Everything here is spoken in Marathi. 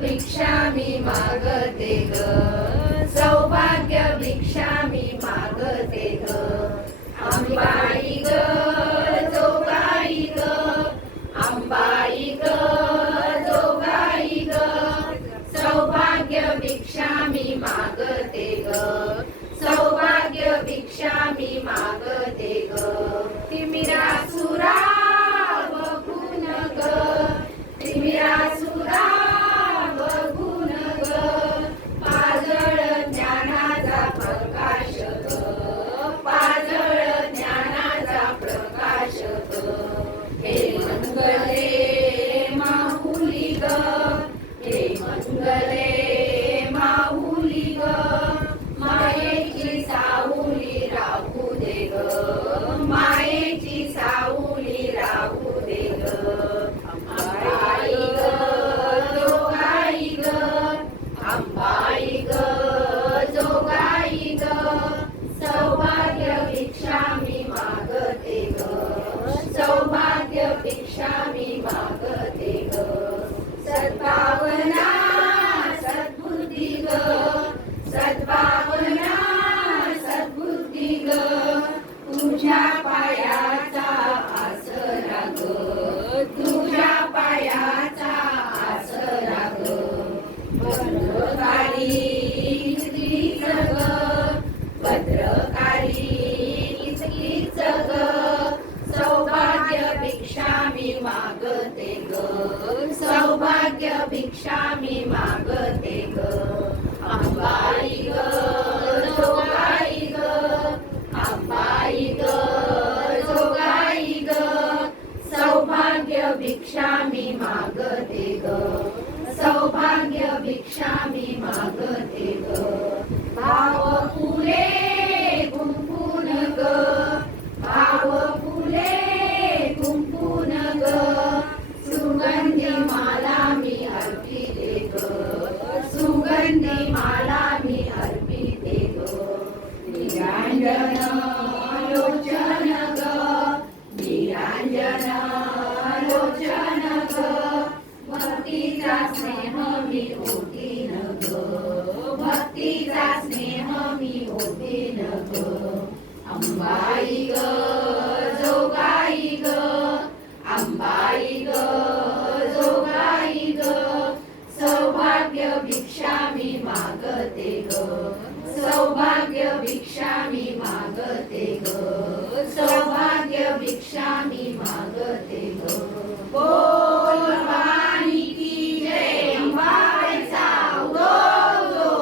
भिक्षा मी मागते ग. भिक्षा मी मागते ग. सद्भावना सद्बुद्धी ग. सद्भावना सद्बुद्धी ग. तुझ्या पायाचा आसरा ग. तुझ्या पायाचा आसरा ग. भद्रकाली इतकीच ग. भद्रकाली मागते ग. सौभाग्य भिक्षा मी मागते ग. अंबाई ग जोगाई ग. अंबाई ग जोगाई ग. सौभाग्य भिक्षा मी मागते ग. सौभाग्य भिक्षा मी मागते ग. भाव पुरे भिक्षा मी मागते ग सौभाग्य भिक्षा मी मागते ग। सौभाग्य भिक्षा मी मागते ग बोल भवानी की जय अंबाबाईचा उदो उदो.